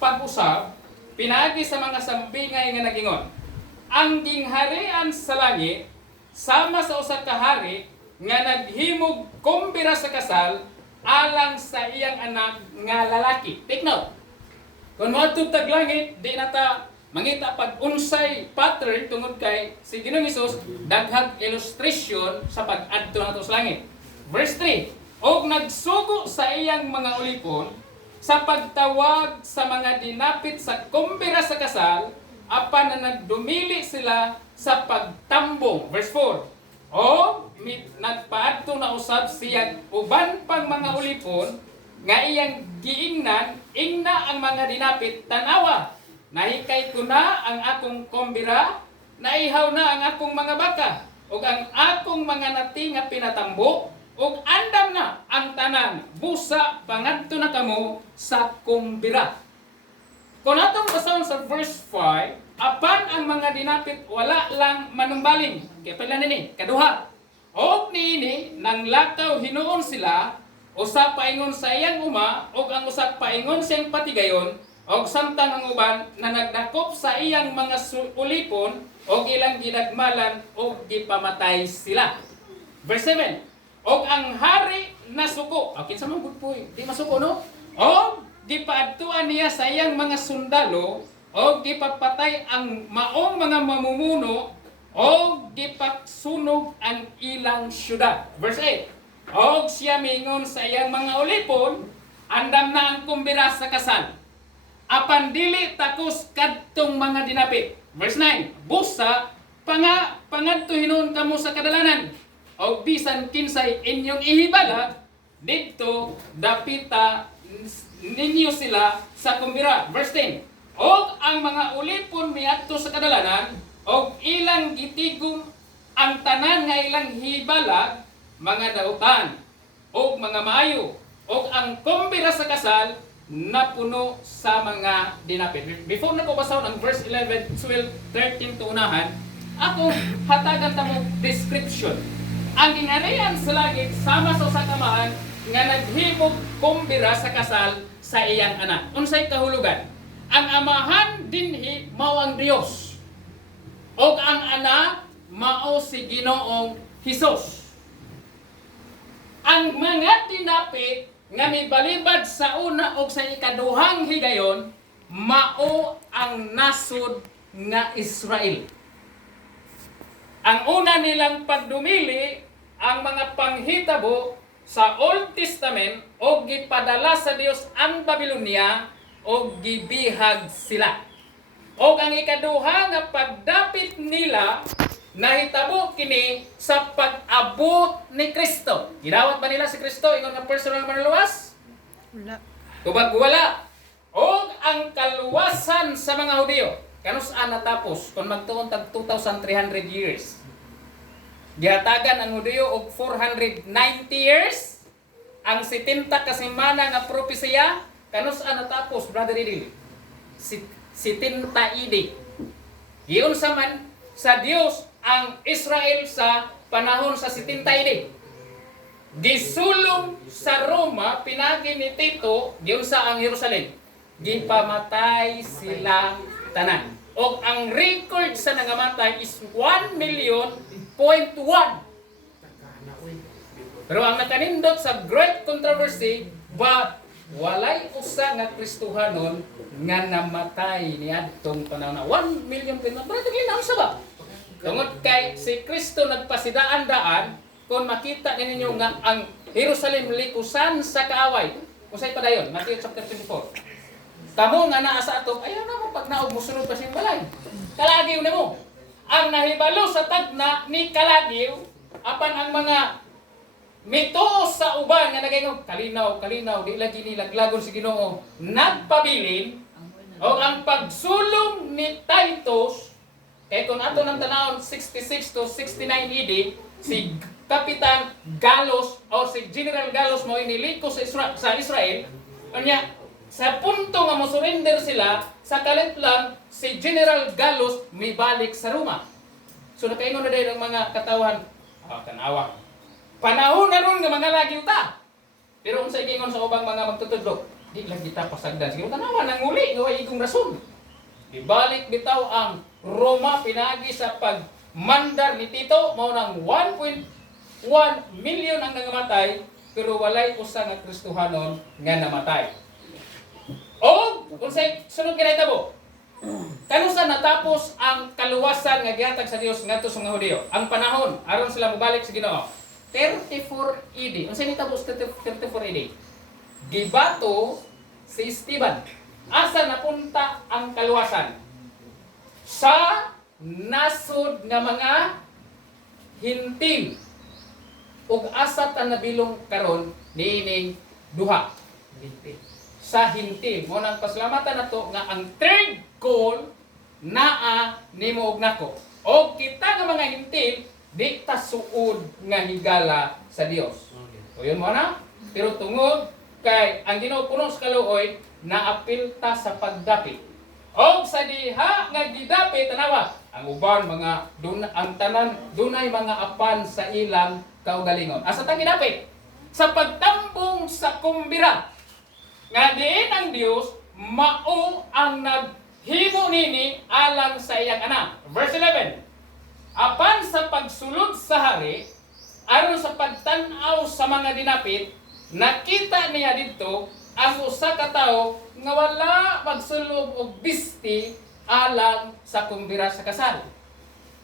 pag-usab pinaagi sa mga sambingay nga nagingon. Ang gingharian sa langit sama sa usa ka hari nga naghimog kumbira sa kasal alang sa iyang anak nga lalaki. Take note. Kung moadto tag langit, di nata mangita pag unsay pattern tungod kay si Ginoong Hesus daghang illustration sa pag-adto nato sa langit. Verse 3. Og nagsugo sa iyang mga ulipon sa pagtawag sa mga dinapit sa kumbira sa kasal, apan na nagdumili sila sa pagtambong. Verse 4. O nagpaadto na usab siya uban pang mga ulipon nga iyang giingnan, ingna ang mga dinapit, tanawa, nahikay ko na ang akong kumbira, naihaw na ang akong mga baka, ug ang akong mga nati nga pinatambo, ug andam na ang tanan, busa pangadto na kamo sa kumbira. Kung atong basahon sa verse 5, apan ang mga dinapit wala lang manumbaling. Kaya pala nini, kaduha. Og niini, nang lakaw hinuon sila, usa paingon sa iyang uma, og ang usa paingon siyang patigayon, og samtang ang uban na nagdakop sa iyang mga ulipon, og ilang ginagmalan, og gipamatay sila. Verse 7. Og ang hari nasuko. Okay, sa mga po, di masuko, no? Og gipaadtuan niya sa iyang mga sundalo, og gipapatay ang maong mga mamumuno, og gipaksunog ang ilang syudad. Verse 8. Og siya mingon sa iyang mga ulipon, andam na ang kumbira sa kasal. Apan dili takos kadtong mga dinapit. Verse 9. Busa pangadto hinuon kamo sa kadalanan. O bisan kinsay inyong ihibala, dito dapita ninyo sila sa kumbira. Verse 10. Og ang mga ulipon miadto sa kadalanan, og ilang gitigom ang tanan nga ilang hibalag, mga dautan, og mga maayo, og ang kumbira sa kasal, napuno sa mga dinapit. Before na ko basahon ang verse 11, 12, 13 to unahan, ako hatagan ta mo description. Ang gingharian sa langit sama sa usa ka amahan nga naghimog kumbira sa kasal sa iyang anak. Unsay kahulugan? Ang amahan dinhi mao ang Dios. Og ang anak mao si Ginoong Hesus. Ang mga dinapit nga mibalibad sa una o sa ikaduhang higayon mao ang nasod nga Israel. Ang una nilang pagdumili ang mga panghitabo sa Old Testament o gipadala sa Dios ang Babylonia o gibihag sila. O ang ikaduha nga pagdapit nila nahitabo kini sa pag-abot ni Kristo. Gidawat ba nila si Kristo ingon nga personal manluwas? Wala. Kubag wala. O ang kaluwasan sa mga Hudyo kanus-an natapos kung magtuon tag 2,300 years. Gihatagan ang Hudyo og 490 years. Ang 70 kasimana nga propesya kanus-an natapos, brother Idil. 70 AD. Giyon sa man sa Dios ang Israel sa panahon sa 70 AD. Gisulong sa Roma pinagi ni Tito giyon sa ang Jerusalem. Gipamatay silang tanan. O ang record sa nangamatay is 1 million .1. Pero ang nakanindot sa great controversy, but walay usa nga Kristohanon nga namatay niadtong panahon na 1 million .1. Pero tingnan sa ba? Tungod kay si Kristo nagpasidaan-daan kung makita ninyo nga ang Jerusalem likusan sa kaaway. Usay pa dayon, Matthew chapter 24. Kamo nga naa sa ato, ayaw na mo pag naog musunod pa siyang balay. Kalagiw na mo. Ang nahibalo sa tagna ni kalagiw, apan ang mga mito sa uban nga nagayong kalinaw, di lagi nilaglagon si Ginoo, nagpabilin, o ang pagsulong ni Titus, kaya kung ato ng tanawon 66 to 69 AD, si Kapitan Galos o si General Galos mo iniliko sa Israel, kanya sa punto nga mo surrender sila, sa kalit lang, si General Galos may balik sa Roma. So nakaingon na dahil ang mga katawan, tanawa. Panahon na ron nga mga lagiw ta. Pero kung sa ikingon sa ubang mga magtutudlog, Di lang kita pasagdan. Sige, tanawa, nanguli, gaway igong rason. Ibalik bitaw ang Roma, pinagi sa pagmandar ni Tito, mao ng 1.1 million ang nangamatay, pero walay usa nga Kristohanon nga namatay. O, kung sunod kinahitabo, kanusa natapos ang kaluwasan nga gihatag sa Dios ngadto sa mga Hudiyo? Ang panahon aron sila mobalik sa Ginoo. 34 AD. Unsa ni tabos 34 AD? Gibato si Esteban. Asa napunta ang kaluwasan? Sa nasod nga mga hintil. Ug asa ta nabilong karon niining duha. Sa hintil. Mo nang pasalamatan nato nga ang third call naa nimo ug nako. O kita nga mga hintil di ta suod nga higala sa Dios. O yun mo na. Pero tungod kay ang Ginoo puno sa kaluoy naapil ta sa pagdapit. O sa diha nga gidapit tanawa ang uban mga ang tanan dunay mga apan sa ilang kaugalingon. Asa ta gidapit? Sa pagtambong sa kumbira. Nga diin ang Dios mao ang naghimo nini alang sa iyang anak. Verse 11. Apan sa pagsulod sa hari, aron sa pagtan-aw sa mga dinapit, nakita niya dito ang usa ka tawo nga wala magsulog og bisti alang sa kumbira sa kasal.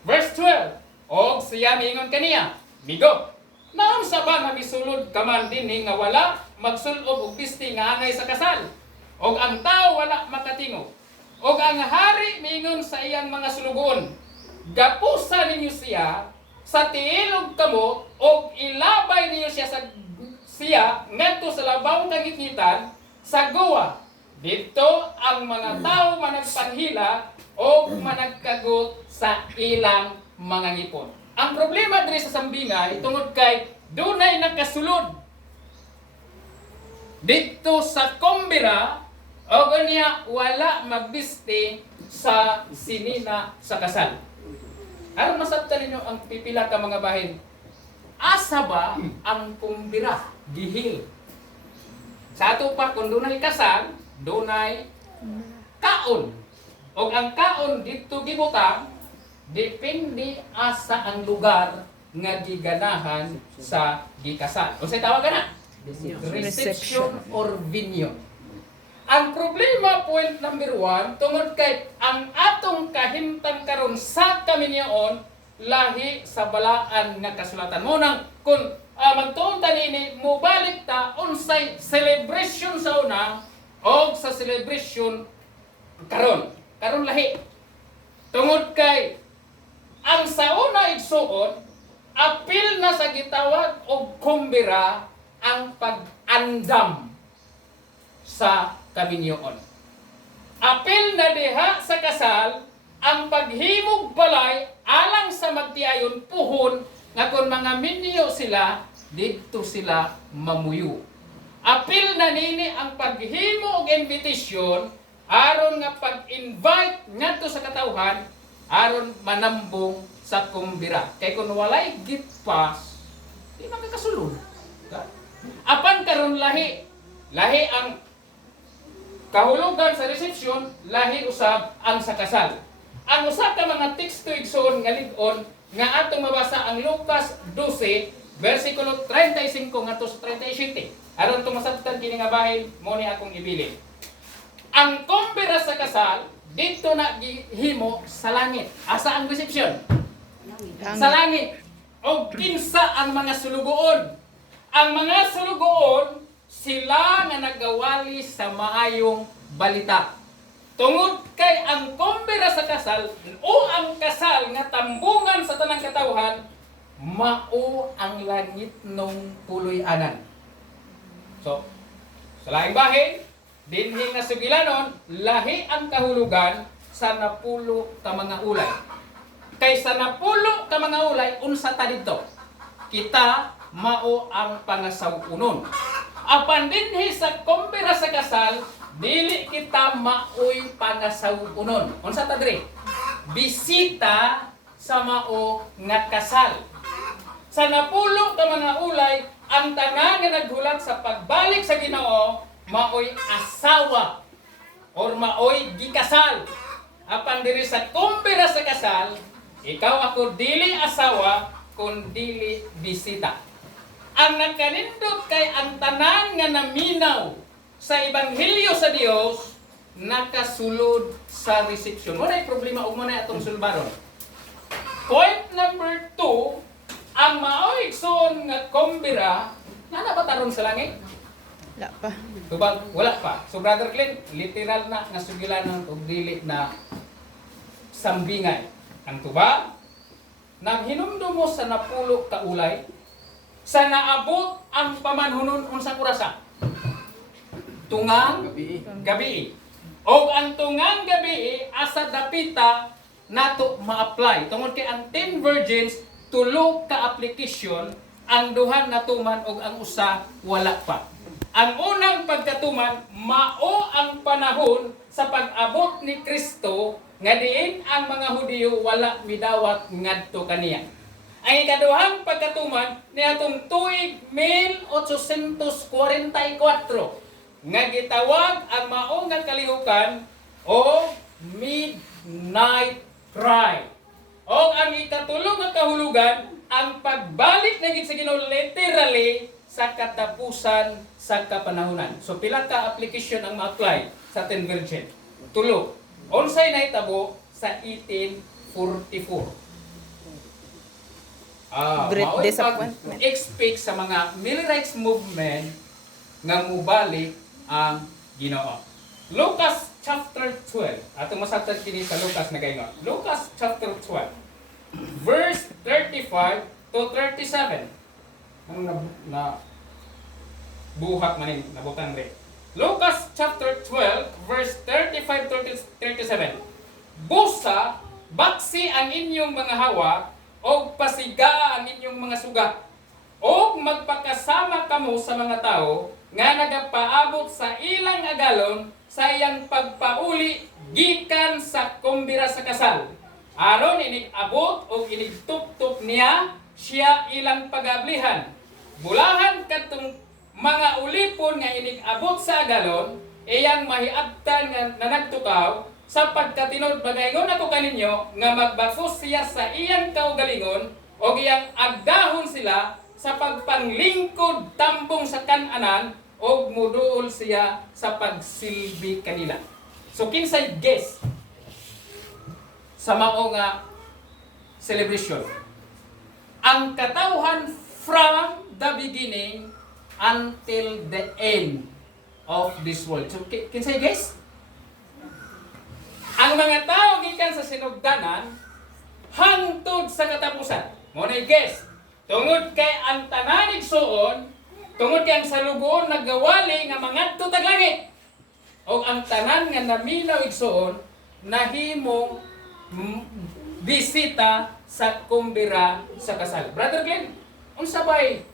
Verse 12. Og siya miingon kaniya, migo, naon sa ba nga misulod ka man dinhi nga wala magsulob og bisti nga angay sa kasal? Og ang tawo wala makatingog. Og ang hari miingon sa iyang mga sulugoon, gapusa ninyo siya sa tiilog kamo o ilabay ninyo siya ngadto sa labawong kagikitan sa guwa. Dito ang mga tao managpanghila o managkagot sa ilang mga ngipon. Ang problema diri sa sambingay tungod kay dunay nakasulod dito sa kumbira o niya wala magbiste sa sinina sa kasal. Aron masabtan ninyo ang pipila ka mga bahin. Asa ba ang kumbira? Gihil. Sa ato pa, kung dunay kasal, dunay kaon. O ang kaon dito gibutang, depende asa ang lugar nga giganahan sa gikasal. O sa tawagan na? Reception or venue. Ang problema, point number 1, tungod kay ang atong kahimtang karon sa kaminyoon, lahi sa balaan nga kasulatan. Munang, kung magtuon ta nini, mubalik ta, unsay celebration sa una, o sa celebration karon. Karon lahi. Tungod kay, ang sa una igsuon, apil na sa gitawag o kumbira ang pag-andam sa kaminyoon. Apil na diha sa kasal ang paghimog balay alang sa magtiayon puhon nga kung mga minyo sila dito sila mamuyo. Apil na nini ang paghimo og invitation aron nga pag-invite ngadto sa katawhan aron manambong sa kumbira. Kay kung walay gift pass, di makakasulod. Apan karon lahi ang kahulugan sa reception, lahi usab ang sa kasal. Ang usa ka mga teksto igsoon nga lig-on nga atong mabasa ang Lucas 12 versikulo 35 ngadto sa 37. Aron tumasabtan kini nga bahin mo ni akong ibilin. Ang kumbira sa kasal dito na gihimo sa langit. Asa ang reception? Sa langit. O kinsa ang mga sulugoon? Ang mga sulugoon sila nga nagawali sa maayong balita. Tungod kay ang kumbira sa kasal o ang kasal nga tambungan sa tanang katawhan, mao ang langit nung puloy-anan. So, sa laing bahin, dinhi nga sugilanon, lahi ang kahulugan sa napulo ka mga ulay. Kay sa napulo ka mga ulay, unsa ta dito? Kita mao ang pangasawunon. Apan dinhi sa kumbira sa kasal, dili kita maoy pangasawunon. Unsa ta diri? Bisita sa mao nga kasal. Sa napulo ka mga ulay, ang tanan nga naghulat sa pagbalik sa Ginoo maoy asawa or maoy gikasal. Apan diri sa kumbira sa kasal, ikaw ako dili asawa kun dili bisita. Ang nagkanindot kay ang tanan nga naminaw sa ebanghelyo sa Dios nakasulod sa reception. Wala problema ug mo na atong sulbaron. Point number 2, ang maoy igsoon nga kumbira na ba taron sa langit? Wala pa. Tubag, wala pa. So Brother Glenn, literal na nga sugilanon og dili na sambingay. Ang tuba, naghinumdum mo sa napulo ka ulay, sa naabot ang pamanhunon unsang orasa? Tungang gabi. O ang tungang gabi asa dapita nato ma-apply. Tungod kay ang 10 virgins tulo ka application, ang duha natuman og ang usa wala pa. Ang unang pagkatuman mao ang panahon sa pag-abot ni Kristo nga diin ang mga Hudiyo wala midawat ngadto kaniya. Ang ikaduhang pagkatuman niadtong tuig 1844 nga gitawag ang mao nga kalihukan o midnight cry. O ang ikatulong nga kahulugan ang pagbalik na gid sa Ginoo literally sa katapusan sa kapanahunan. So pila ka application ang ma-apply sa 10 virgin? Tulo. Unsay nahitabo sa 1844. Great Mao'y disappointment. pag-expect sa mga Mille Rights Movement nga mubalik ang Ginoo. Lucas chapter 12. Atong masabtan kini sa Lucas na gayon. Lucas chapter 12. Verse 35 to 37. Ang na buhat manin nabutang re. Lucas chapter 12 verse 35 to 37. Busa baksi ang inyong mga hawa o pasiga ang inyong mga suga. O magpakasama kamo sa mga tao nga nagapaabot sa ilang agalon sa iyang pagpauli gikan sa kumbira sa kasal. Aron inig abot o inig tup niya siya ilang pagablihan. Bulahan katong mga ulipon nga inig abot sa agalon, iyang mahiabtan nga nanagtukaw sa pagkatinod bagayon ako kaninyo nga magbakos siya sa iyang kaugalingon o iyang agdahon sila sa pagpanglingkod tambong sa kananan o muduol siya sa pagsilbi kanila. So kinsay guest sa mao nga celebration? Ang katawhan from the beginning until the end of this world. So kinsay guest? Ang mga tao gikan sa sinugdanan hangtod sa katapusan. Mo na guest. Tungod kay ang tanan igsuon, tungod kay ang salugoon nagawali nga mangadto tag langit. O ang tanan nga naminaw igsuon nahimong bisita sa kumbira sa kasal. Brother Glenn, unsa bay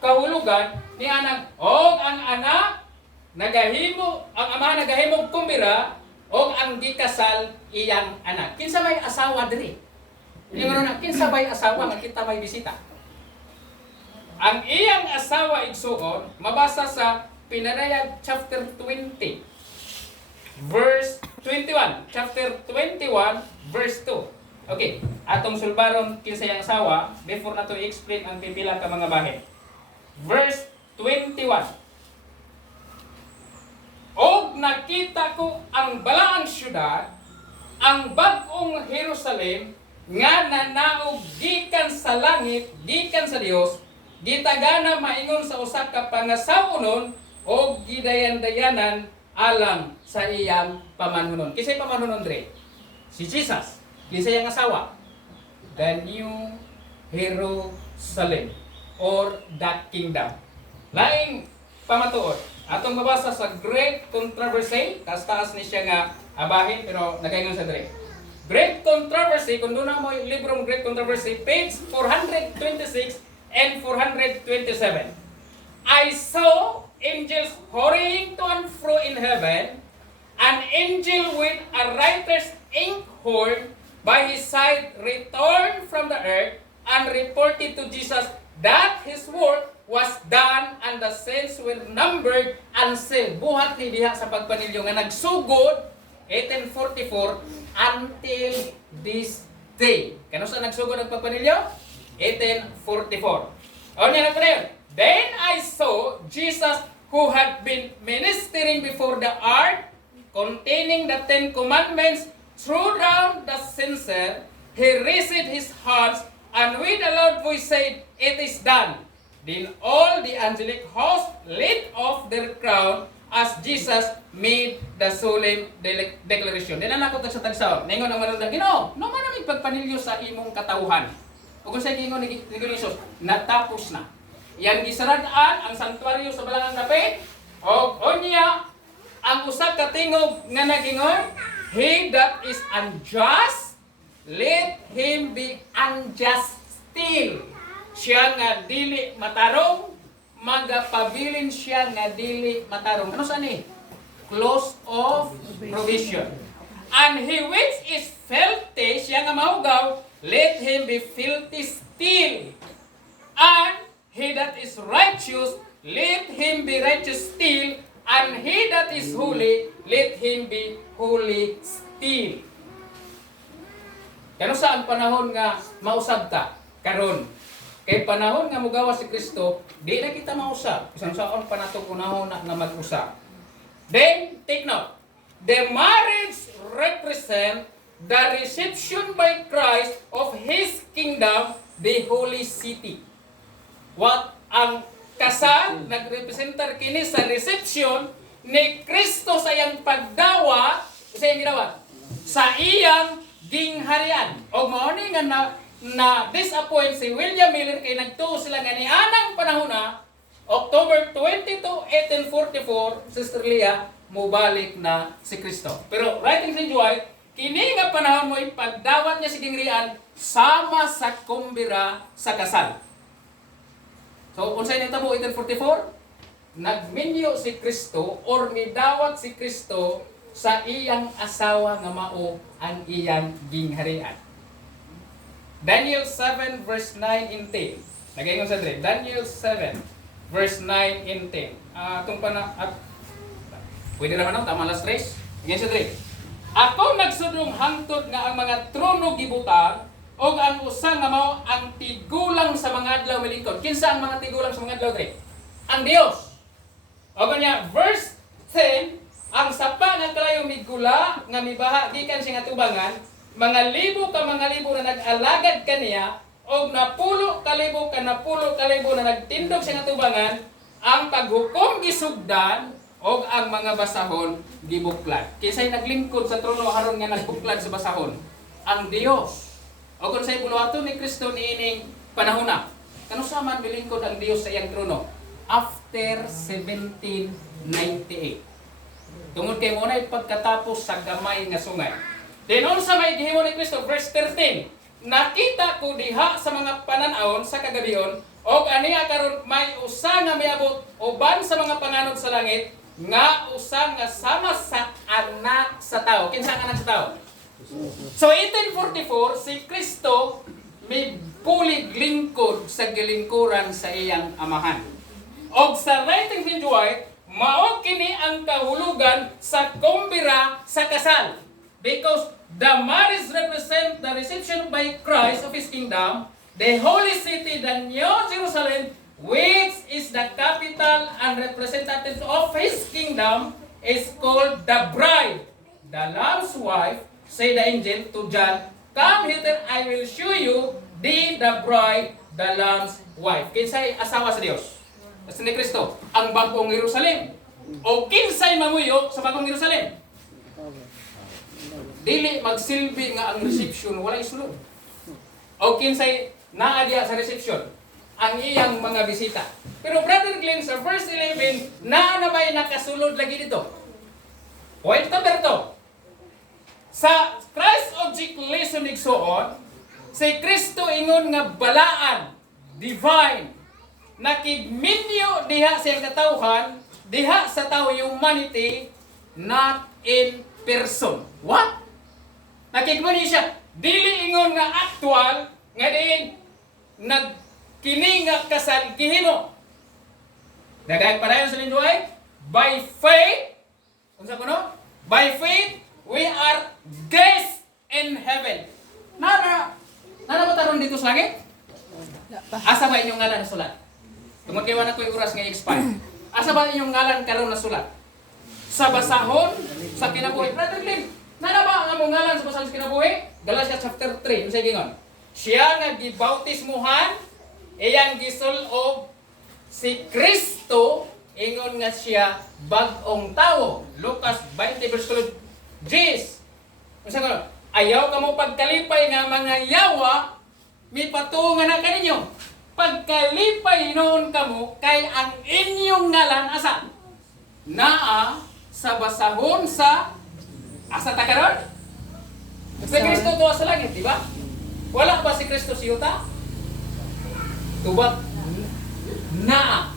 kahulugan ni anang og ang anak nagahimo, ang ama nagahimo kumbira og ang gikasal iyang anak. Kinsa may asawa diri? Yung na kinsa may asawa nga kita may bisita? Ang iyang asawa igsuon mabasa sa Pinarayag chapter 20 verse 21. Chapter 21 verse 2. Okay, atong sulbaron kinsa iyang asawa before nato i-explain ang pipila ka mga bahin. Verse 21. Og nakita ko ang balaang syudad, ang bag-ong Jerusalem, nga nanaog gikan sa langit, gikan sa Dios, gitagana maingon sa usa ka pangasawunon o gidayan-dayanan alang sa iyang pamanhunon. Kisay pamanhunon dre? Si Jesus. Kisay iyang asawa? The New Jerusalem or the Kingdom. Laing pamatuod. Atong mabasa sa Great Controversy, taas-taas ni siya nga abahin pero nagaingon sa dre. Great Controversy, kung doon na mo yung librong Great Controversy, page 426 and 427. I saw angels hurrying to and fro in heaven, an angel with a writer's inkhorn by his side returned from the earth and reported to Jesus that his work was done and the saints were numbered and sealed. Buhat ni diha sa pagpanilyo nga nagsugod 1844 until this day. Kano sa nagsugod ang pagpanilyo? 1844. O niya na prayer. Then I saw Jesus who had been ministering before the ark containing the 10 commandments threw down the censer. He raised his hands and with a loud voice said, "It is done." Then all the angelic host lit off their crown as Jesus made the solemn declaration. Dinan ako sa tagsaw. Ningon ang manundan, Ginoo, no man namig pagpanilyo sa imong katawhan. Ug kung sa gingon ni Jesus, natapos na. Yan gisaradaan ang santuaryo sa Balangang Dapit. O unya ang usa ka tingog nga nagingon, he that is unjust, let him be unjust still. Siya nga dili matarong, magapabilin siya nga dili matarong. Ano sa ni? Clause of provision. And he which is filthy, siya nga mahugaw, let him be filthy still. And he that is righteous, let him be righteous still. And he that is holy, let him be holy still. Kano sa ang panahon nga mausab ta karon? Kay panahon nga mugawas si Kristo, di na kita mausab. Isang saon pa nato unahon na mag-usab. Then take note. The marriage represent the reception by Christ of His kingdom, the holy city. What ang kasal nagrepresentar kini sa reception ni Kristo sa iyang pagdawat, sa iyang gidawat, sa iyang gingharian. O mao ni nga na disappoint si William Miller kay nagtuo sila nga ni anang panahon na October 22, 1844, Sister Leah, mubalik na si Kristo. Pero writing St. White, kini nga panahon mo ipagdawat niya si gingharian sama sa kumbira sa kasal. So, unsay nitabo 1844? Nagminyo si Kristo or midawat si Kristo sa iyang asawa nga mao ang iyang gingharian. Daniel 7 verse 9 and 10. Nagaingon sa dire. Daniel 7 verse 9 and 10. Atong pwede naman tama last race. Nagaingon sa dire. Ako nagsudong hangtod nga ang mga trono gibutang o ang usa nga mao ang tigulang sa mga adlaw milingkod. Kinsa ang mga tigulang sa mga adlaw dire? Ang Dios. O kanya verse 10, ang sapa nga kalayo migula nga mibaha gikan siya nga tubangan, mga libo na nag-alagad kaniya og napulo kalibo na nagtindog siya nga tubangan, ang paghukom gisugdan og ang mga basahon gibuklan. Kinsay naglingkod sa trono aron nga nagbuklan sa basahon? Ang Dios. O kung sa'y bunuhaton ni Kristo niining panahon na, kano sa man bilingkod ang Dios sa iyang trono? After 1798. Tungod kay mo na pagkatapos sa gamay nga sungay. Then sa may gihimo ni Kristo, verse 13, nakita ko diha sa mga pananawon sa kagabion, og aniya karon may usa nga miabot uban sa mga panganod sa langit, nga usa nga sama sa anak sa tao. Kinsa ang anak sa tao? So 1844, si Kristo may pulig lingkod sa gilingkuran sa iyang amahan. Og sa writing St. White, mao kini ang kahulugan sa kumbira sa kasal. Because the marriage represent the reception by Christ of His kingdom, the holy city, the New Jerusalem, which is the capital and representative of His kingdom, is called the bride, the Lamb's wife. Say the angel to John, "Come hither, I will show you the bride, the Lamb's wife." Kinsay asawa sa Dios? Sa ni Kristo, ang bagong Jerusalem. O kinsay mamuyo sa bagong Jerusalem? Dili magsilbi nga ang reception walay sulod. O kinsay naa diha sa reception? Ang iyang mga bisita. Pero Brother Glenn, sa verse 11, naa na may nakasulod lagi dito. Point number 2. Sa Christ object lesson igsoon, si Kristo ingon nga balaan, divine, nakigminyo diha sa iyang katawhan, diha sa tao humanity, not in person. What? Nakigminyo siya, dili ingon nga actual, nga diin, kini nga kasal gihimo. Dagay padayon sa linduay, by faith, unsa kuno? By faith, we are guests in heaven. Nana ba taron dito sa langit? Asa ba inyong ngalan nasulat? Tungod kay wala ko'y oras nga expire. Asa ba inyong ngalan karon nasulat? Sa basahon sa kinabuhi. Brother Lim, nana ba ang among ngalan sa basahon sa kinabuhi? Galatians chapter 3, unsay gingon? Siya nga gibautismuhan, iyang gisulob si Kristo, ingon nga siya bag-ong tawo. Lucas 20 verse 10. Unsa nga? Ayaw ka mo pagkalipay nga mga yawa, mi patungan na kaninyo. Pagkalipay noon kamo kay ang inyong ngalan asa? Naa sa basahon sa asa ta karon? Si Kristo tuwa sa langit, di ba? Wala ba si Kristo sa yuta? Tubat na.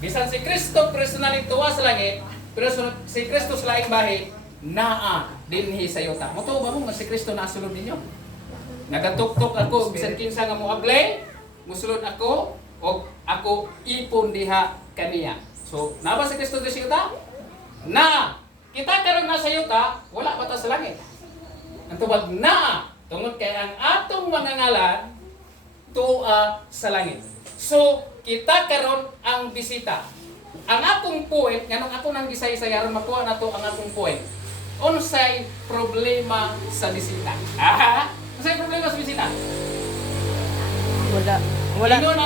Bisan si Kristo personally tuwa sa langit, pero si Kristo sa laing bahin, naa dinhi sa yuta. Motuo ba mo nga si Kristo nasulod ninyo? Nagatuktok ako, bisan kinsa nga mo ablay, musulod ako, o ako ipon diha kaniya. So, na ba si Kristo sa yuta? Na. Kita karon na sa yuta, wala pa ta sa langit. Ang tubag na, tungod kay ang atong mga ngalan, tuwa sa langit. So, kita karon ang bisita. Ang akong point, nganong ako nang gisay-isay aron makuha na to ang akong point. Unsay problema sa bisita? Unsay problema sa bisita? Wala. Ingon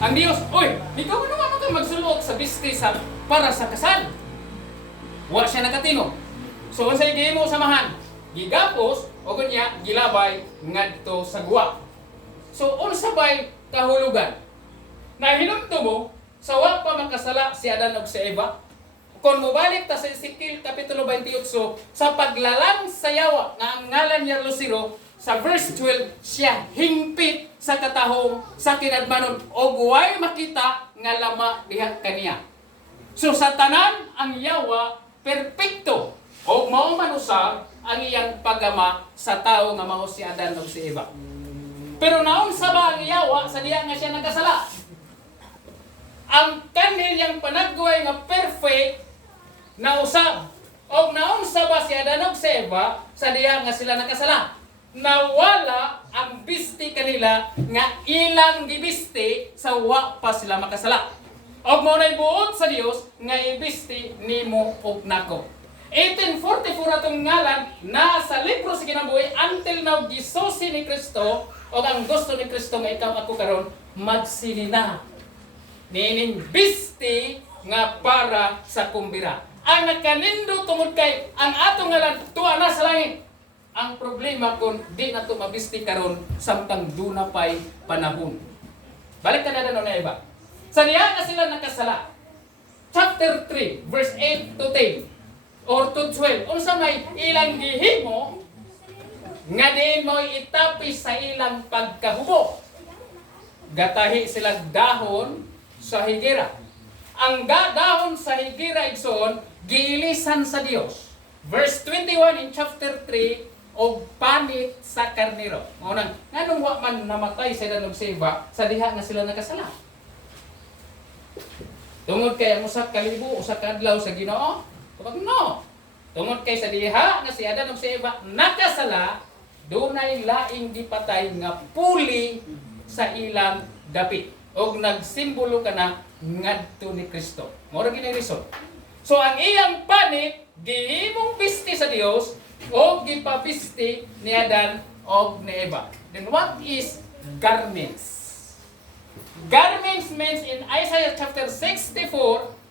ang Dios, oy, ikaw ano man ka magsulok sa bisita para sa kasal? Wa siya nakatino. So unsay gihimo samahan? Gigapos o kunya gilabay ngadto sa guwa. So unsa bay kahulugan? Na hinumto mo sa wa pa makasala si Adan ug si Eva. Kung mobalik ta sa Ezekiel kapitulo 28 sa paglalang sa yawa nga ang ngalan niya Lucero sa verse 12 siya hingpit sa katahong sa kinadmanon og way makita nga lama diha kaniya. So sa tanan ang yawa perpekto og mao man usab ang iyang pagama sa tao nga mao si Adan ug si Eva. Pero naon sa ba ang yawa sa diha nga siya nagkasala? Ang kanilang panagguhay nga perfect na usab. Og naon sa ba si Adan ug si Eva sa diha nga sila nakasala? Nawala ang bisti kanila nga ilang gibisti sa wa pa sila makasala. Og mao nay buot sa Dios nga ibisti nimo ug nako. 1844 atong ngalan na sa libro sa kinabuhi until now gisusi ni Kristo o ang gusto ni Kristo nga ikaw ako karon magsinina. Nining bisti nga para sa kumbira. Ang nakanindo tungod kay ang atong ngalan tuwa na sa langit. Ang problema kung di na to mabisti karon samtang duna pay panahon. Balik ka na na iba. Sa diha nga sila nakasala. Chapter 3 verse 8 to 10. Or to 12, unsa may ilang gihimo nga diin mo itapis sa ilang pagkahubo. Gatahi sila dahon sa higera. Ang dahon sa higera igsoon giilisan sa Dios. Verse 21 in chapter 3 og panit sa karnero. Unang nganong wa man namatay sa danog Eva sa diha nga sila nakasala. Tungod kay ang usa ka libo usa ka adlaw sa Ginoo. Kapag no, tungod kay sa diha nga si Adan ug si Eva nakasala, dunay laing gipatay nga puli sa ilang dapit og nagsimbolo kana ngadto ni Kristo. Mao ra gini reason. So ang iyang panit gihimong pisti sa Dios og gipapisti ni Adan og ni Eva. Then what is garments? Garments means in Isaiah chapter 64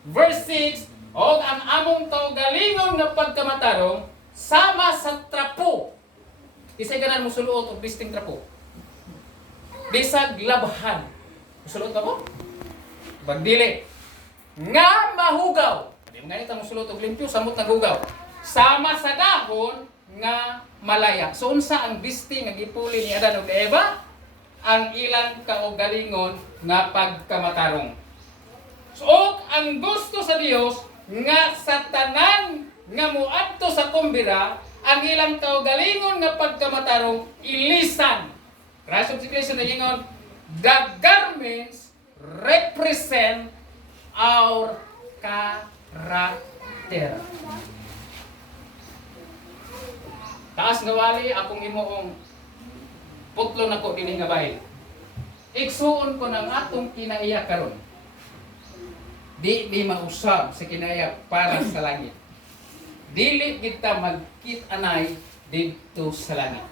verse 6 og ang among kaugalingon nga pagkamatarong sama sa trapo. Isay ganan mo suluot og bisting trapo. Bisag labhan. Suluot ka mo? Bagdili. Nga mahugaw. Di mo ganito mo suluot og limpyo, samot naghugaw. Sama sa dahon nga malaya. So unsa ang bisti nga gipuli ni Adan ug Eva? Ang ilang kaugalingon nga pagkamatarong. So ang gusto sa Dios nga sa tanan nga muadto sa kumbira ang ilang kaugalingon nga pagkamatarong ilisan. Rasong si Kristo na ingon, the garments represent our character. Taas nga wali akong imuong putlo na ko dinhi nga bahin. Igsuon ko ng atong kinaiya karon. Di mausab sa kinaiya para sa langit. Dili kita magkit-anay dito sa langit.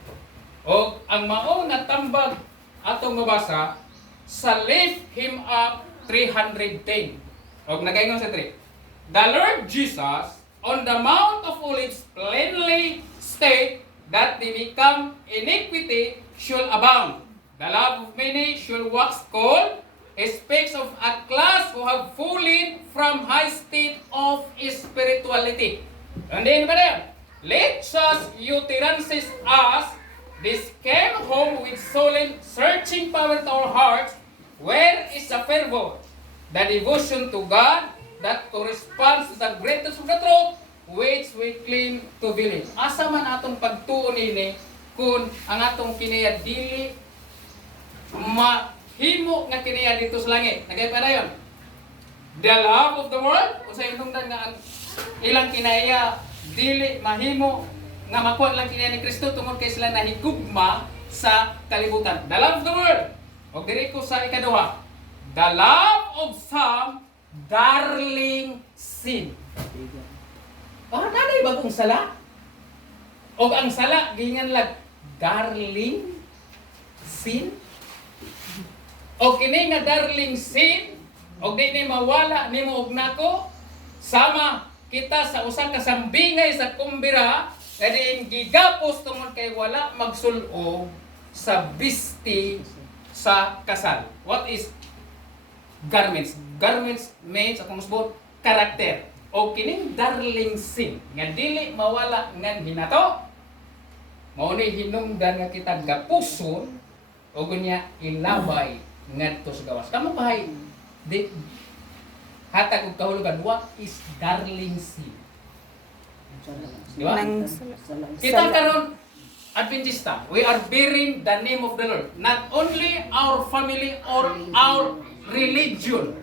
O ang mao nga tambag atong mabasa sa lift him up 310. O nagaingon sa 3. The Lord Jesus on the Mount of Olives plainly state that the become iniquity should abound. The love of many should wax cold. It speaks of a class who have fallen from high state of spirituality. And then, let us utterances us, this came home with solemn searching power to our hearts. Where is the fervor, the devotion to God that corresponds to the greatness of the truth which we claim to believe? Asa man atong pagtuon ini kung ang atong kinaya dili mahimo nga kinaya dito sa langit. Nagay pa na yun. The love of the world, kung sa yung nga ang ilang kinaya dili mahimo nga makuha lang kinaya ni Kristo tungod kay sila nahigugma sa kalibutan. The love of the world. O diri ko sa ikaduha. The love of some darling sin. Nanay bagong sala? O ang sala gingan lag darling sin? O kini nga darling sin, o di ni mawala nimo og nako, sama kita sa usa ka sambingay sa kumbira, kadi gigapos tungod kay wala magsul-o sa bisti sa kasal. What is garments? Garments means akong musbot karakter. O kining darling sin nga dili mawala ngan hinato, mao ni hinungdan nga kita gapuson o gunya ilabay ngadto sa gawas. Kamo pahay di hatag og kahulugan, what is darling sin? Di ba? Kita karon Adventista, we are bearing the name of the Lord. Not only our family or our religion.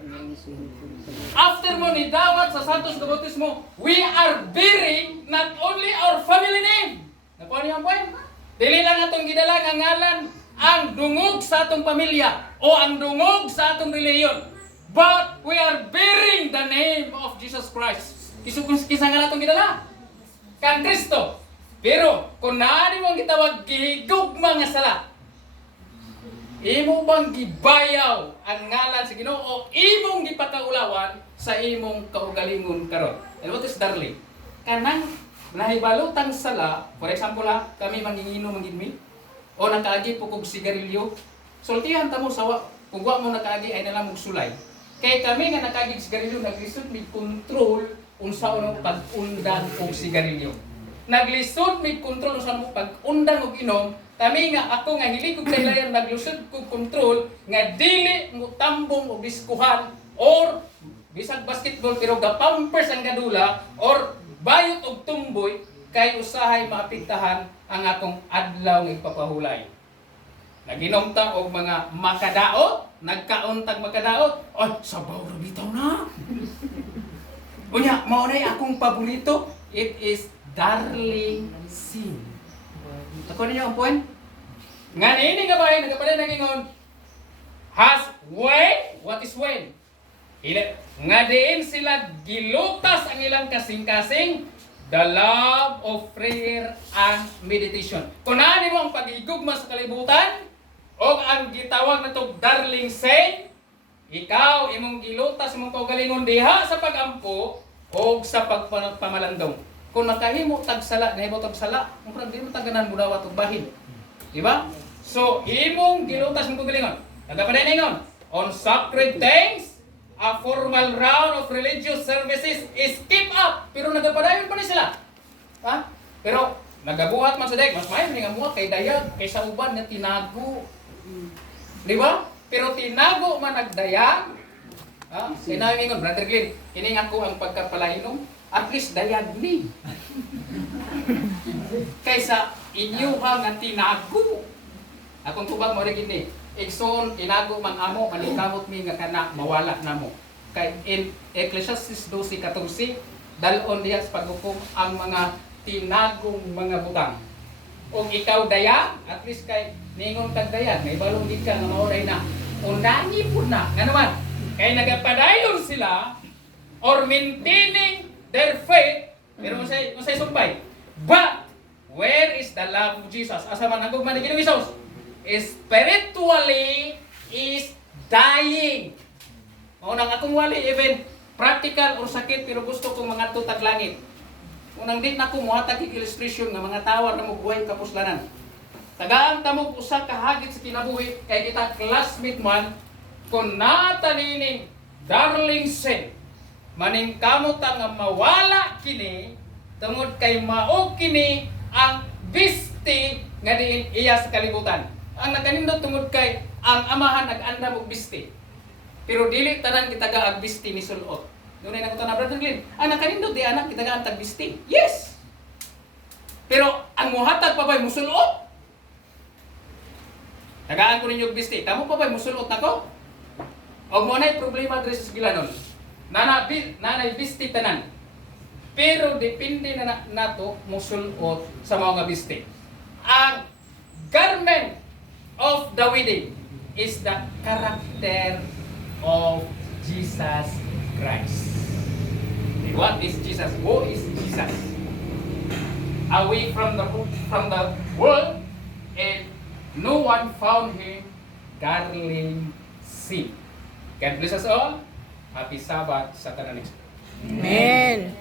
After mo ni dawat sa Santos de Bautismo, we are bearing not only our family name. Nakuha niyo ang point? Dili lang atong gidala nga ngalan ang dungog sa atong pamilya o ang dungog sa atong reliyon. But we are bearing the name of Jesus Christ. Kisa nga atong gidala? Kang Kristo. Pero kung naani mong gitawag gihigugma nga sala, imo bang gibayaw ang ngalan sa Ginoo o imong gipakaulawan sa imong kaugalingon karon? And what is darling? Kanang nahibalutang sala, for example kami manginginom mangginmi o nakaagi po kog sigarilyo. Sultihan ta mo sawa kung wa mo nakaagi ay nalang mong sulay. Kay kami nga nakaagi sigarilyo naglisod mi control unsa unong pag-undang og sigarilyo. Naglisod mi control unsa mo pag-undang og inom. Kami nga ako nga hilig kog dahilayan naglusod kog control nga dili mo tambong og diskuhan or bisag basketball pero gapampers ang gadula or bayot og tumboy kay usahay maapektahan ang akong adlaw nga ipapahulay. Naginom ta og mga makadaot, nagkauntag makadaot, ay sabaw ra bitaw na. Unya, mao nay akong paborito, it is darling sin. Ako ninyo ang point? Nga nini nga ba nagapalay nagingon? Has when? What is when? Nga diin sila gilutas ang ilang kasing-kasing, the love of prayer and meditation. Kung nani mo ang pag-igugma sa kalibutan, o ang gitawag na to darling sin, ikaw imong gilutas imong kaugalingon diha sa pagampo o sa pagpamalandong. Kung nakahimo tagsala, nahimo tagsala, kung di mo taganan mo dawat og bahin. Di ba? So, imong gilutas mong kaugalingon. Nagapaningon, on sacred things, a formal round of religious services is keep up. Pero nagapadayon pa ni sila. Ha? Pero nagabuhat man sa dek, mas mayon nga muha kay dayag kaysa uban nga tinago. Di ba? Pero tinago man nagdayag. Ha? Sinabi ngon, Brother Glenn, kining ako ang pagkapalahinom, at least dayag ni. Kaysa inyuha nga tinago. Akong tubag mo rin gini. Igsoon, tinago man amo, manikamot mi nga kana, mawala na mo. kay in Ecclesiastes 12:14 dalon diha sa paghukom ang mga tinagong mga butang. O ikaw daya, at least kay ningon kag daya, may balong di ka nga maoray na. Undangi po na, nga naman, kay nagapadayon sila or maintaining their faith, pero unsay sumpay. But where is the love of Jesus? Asa man hangtod man ni Ginoong Hesus? Spiritually is dying. Mao nang akong wali even practical or sakit pero gusto kong mga tutag langit. Unang di na ko muhatag illustration nga mga tawar na mo buhay kapuslanan. Tagaan ta mo usa ka hagit sa kinabuhi kay kita classmate man kun natanining darling sin maning kamot nga mawala kini tungod kay mao kini ang bisti nga diin iya sa kalibutan. Ang nakanindot tungod kay ang amahan nag-andam og bisti. Pero dili tanan kita ga ag bisti ni sulot. Dunay nang na Brother Glenn. Ang nakanindot di anak kita ga ang bisti. Yes. Pero ang muhatag pa ba'y musulot? Tagaan ko ninyo og bisti. Kamo pa ba'y musulot nako? Og mo nay problema diri sa Sigilanon. Nanay bisti tanan. Pero depende na nato musulot sa mga bisti. Ang garment of the wedding is the character of Jesus Christ. What is Jesus? Who is Jesus? Away from the world, and no one found him gargling sin. God bless us all. Happy Sabbath sa tanan. Amen.